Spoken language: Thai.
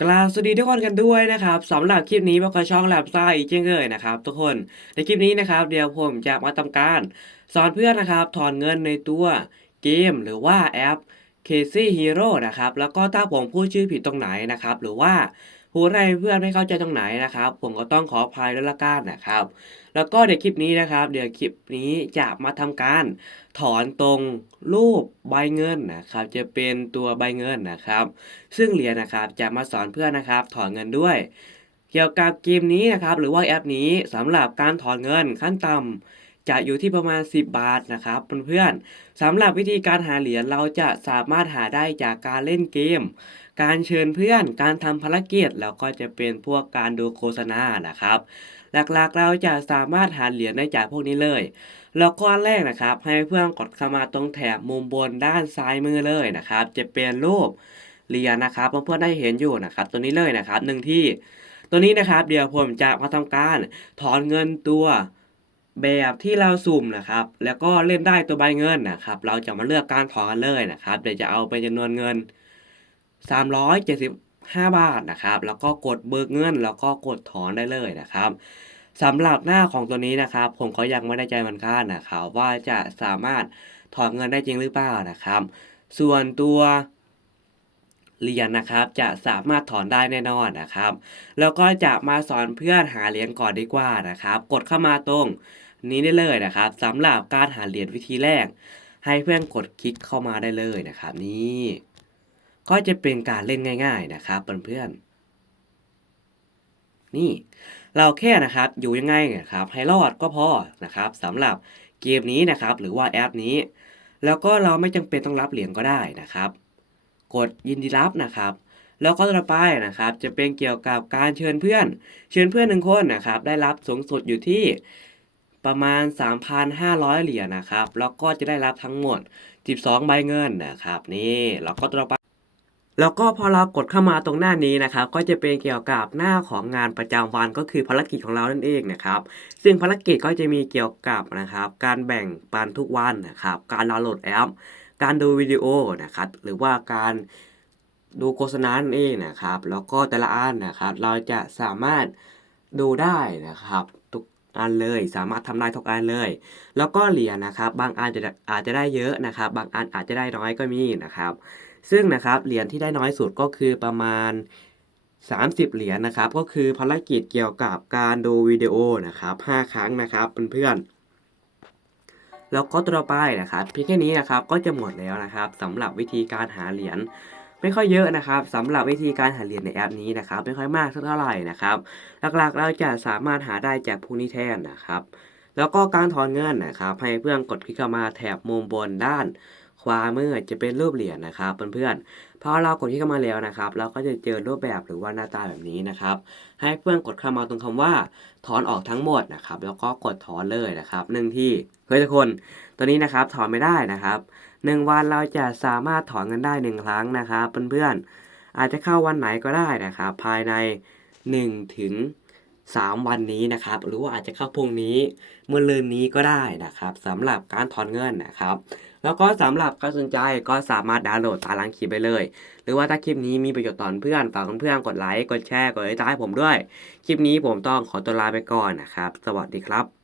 กราวสวัสดีทุกคนกันด้วยนะครับสำหรับคลิปนี้พวกเราช่องแลบซ่าอีกเช่นเคยนะครับทุกคนในคลิปนี้นะครับเดี๋ยวผมจะมาทำการ สอนเพื่อนนะครับถอนเงินในตัวเกมหรือว่าแอป Casey Hero นะครับแล้วก็ถ้าผมพูดชื่อผิดตรงไหนนะครับหรือว่า พูไรเพื่อนไม่เข้าใจตรงไหนนะครับ ผมก็ต้องขออภัยด้วยละกันนะครับ แล้วก็เดี๋ยวคลิปนี้นะครับ เดี๋ยวคลิปนี้จะมาทำการถอนตรงรูปใบเงินนะครับ จะเป็นตัวใบเงินนะครับ ซึ่งเรียญนะครับจะมาสอนเพื่อนนะครับ ถอนเงินด้วย เกี่ยวกับเกมนี้นะครับ หรือว่าแอปนี้สำหรับการถอนเงินขั้นต่ำ จะอยู่ที่ประมาณ 10 บาทนะครับเพื่อนๆสำหรับวิธีการหาเหรียญเราจะสามารถหาได้จากการเล่นเกม การเชิญเพื่อน การทำภารกิจแล้วก็จะเป็นพวกการดูโฆษณานะครับ หลักๆเราจะสามารถหาเหรียญได้จากพวกนี้เลยแล้วก็อันแรกนะครับ ให้เพื่อนกดเข้ามาตรงแถบมุมบนด้านซ้ายมือเลยนะครับ จะเป็นรูปเหรียญนะครับเพื่อนๆได้เห็นอยู่นะครับ ตัวนี้เลยนะครับหนึ่งที่ตัวนี้นะครับเดี๋ยวผมจะมาทำการถอนเงินตัว แบบที่เราสุ่มนะครับ แล้วก็เล่นได้ตัวใบเงินนะครับ เราจะมาเลือกการถอนกันเลยนะครับ เดี๋ยวจะเอาไปจำนวนเงิน 375 บาทนะครับ แล้วก็กดเบิกเงิน แล้วก็กดถอนได้เลยนะครับสำหรับหน้าของตัวนี้นะครับ ผมก็ยังไม่ได้ใจมือนกันนะครับ ว่าจะสามารถถอนเงินได้จริงหรือเปล่านะครับ ส่วนตัว เรียญนะครับ จะสามารถถอนได้แน่นอนนะครับ แล้วก็จะมาสอนเพื่อนหาเหรียญก่อนดีกว่านะครับ กดเข้ามาตรงนี้ได้เลยนะครับสำหรับการหาเหรียญวิธีแรก ให้เพื่อนกดคลิกเข้ามาได้เลยนะครับ นี่ก็จะเป็นการเล่นง่าย ๆนะครับเพื่อนๆนี่ เราแค่นะครับอยู่ยังไงนะครับ ให้รอดก็พอนะครับสำหรับเกมนี้นะครับ หรือว่าแอปนี้ แล้วก็เราไม่จำเป็นต้องรับเหรียญก็ได้นะครับ กดยินดีรับนะครับแล้วก็ต่อไปนะครับจะเป็นเกี่ยวกับการเชิญเพื่อน เชิญเพื่อนหนึ่งคนนะครับ ได้รับสูงสุดอยู่ที่ประมาณ 3,500 เหรียญนะครับ แล้วก็จะได้รับทั้งหมด 12 ใบเงินนะครับ นี่แล้วก็ต่อไปแล้วก็พอเรากดเข้ามาตรงหน้านี้นะครับ ก็จะเป็นเกี่ยวกับหน้าของงานประจำวันก็คือภารกิจของเรานั่นเองนะครับ ซึ่งภารกิจก็จะมีเกี่ยวกับนะครับ การแบ่งปันทุกวันนะครับ การดาวน์โหลดแอป การดูวิดีโอนะครับ หรือว่าการดูโฆษณาเองนะครับ แล้วก็แต่ละอันนะครับ เราจะสามารถดูได้นะครับ ทุกอันเลยสามารถทำได้ทุกอันเลย แล้วก็เหรียญนะครับ บางอันจะอาจจะได้เยอะนะครับ บางอันอาจจะได้น้อยก็มีนะครับ ซึ่งนะครับเหรียญที่ได้น้อยสุดก็คือประมาณ 30 เหรียญนะครับ ก็คือภารกิจเกี่ยวกับการดูวิดีโอนะครับ 5 ครั้งนะครับเพื่อนๆ แล้วก็ต่อไปนะครับเพียงแค่นี้นะครับก็จะหมดแล้วนะครับสำหรับวิธีการหาเหรียญไม่ค่อยเยอะนะครับสำหรับวิธีการหาเหรียญในแอปนี้นะครับไม่ค่อยมากสักเท่าไหร่นะครับ หลักๆเราจะสามารถหาได้จากพวกนี้แทนนะครับ แล้วก็การถอนเงินนะครับ ให้เพื่อนกดคลิกเข้ามาแถบมุมบนด้าน ขวามือจะเป็นรูปเหรียญนะครับเพื่อนๆพอเรากดคลิกเข้ามาแล้วนะครับ เราก็จะเจอรูปแบบหรือว่าหน้าตาแบบนี้นะครับ ให้เพื่อนกดเข้ามาตรงคำว่า ถอนออกทั้งหมดนะครับ แล้วก็กดถอนเลยนะครับหนึ่งที่เฮ้ยทุกคนตัวนี้นะครับถอนไม่ได้นะครับหนึ่งวันเราจะสามารถถอนเงินได้หนึ่งครั้งนะครับเพื่อนๆอาจจะเข้าวันไหนก็ได้นะครับ ภายใน1ถึง 3 วันนี้นะครับ หรือว่าอาจจะเข้าพรุ่งนี้เมื่อลืนนี้ก็ได้นะครับสำหรับการถอนเงินนะครับ แล้วก็สำหรับใครสนใจก็สามารถดาวน์โหลดตารางคลิปไปเลย หรือว่าถ้าคลิปนี้มีประโยชน์ต่อเพื่อนฝากเพื่อนกดไลค์กดแชร์กดติดตามให้ผมด้วย คลิปนี้ผมต้องขอตัวลาไปก่อนนะครับ สวัสดีครับ